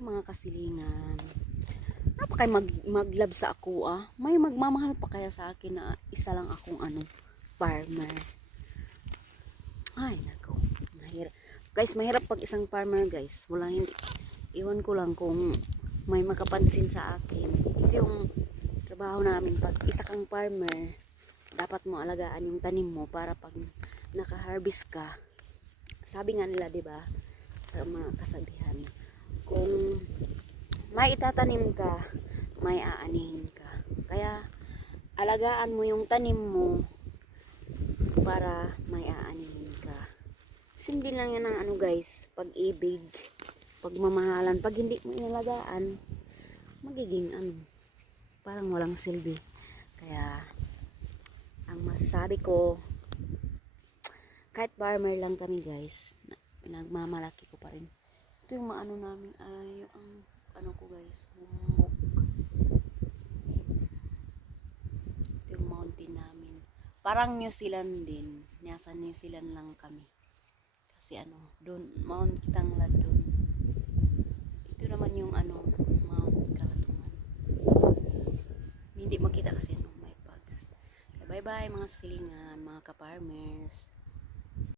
mga kasilingan. Ano pa kayo mag-love sa ako May magmamahal pa kaya sa akin na isa lang akong farmer. Ay, nako. Mahirap. Guys, mahirap pag isang farmer, guys. Hindi. Iwan ko lang kung may makapansin sa akin. Ito yung trabaho namin. Pag isa kang farmer, dapat mo alagaan yung tanim mo para pag naka-harvest ka, sabi nga nila, 'di ba? Sa mga kasabihan, kung may itatanim ka, may aanihin ka. Kaya alagaan mo yung tanim mo para may aanihin ka. Simple lang yan ang guys, pag-ibig, pagmamahalan. Pag hindi mo inalagaan, magiging parang walang silbi. Kaya ang masasabi ko, kahit farmer lang kami guys, pinagmamalaki ko pa rin. Ito yung maano namin ay ang ko guys, bumuk. Ito yung mountain namin. Parang New Zealand din. Nasa New Zealand lang kami. Kasi doon, Mount Kitanglad doon. Ito naman yung Mount Kalatungan. Hindi makita kasi may bugs. Bye bye mga silingan, mga ka-farmers.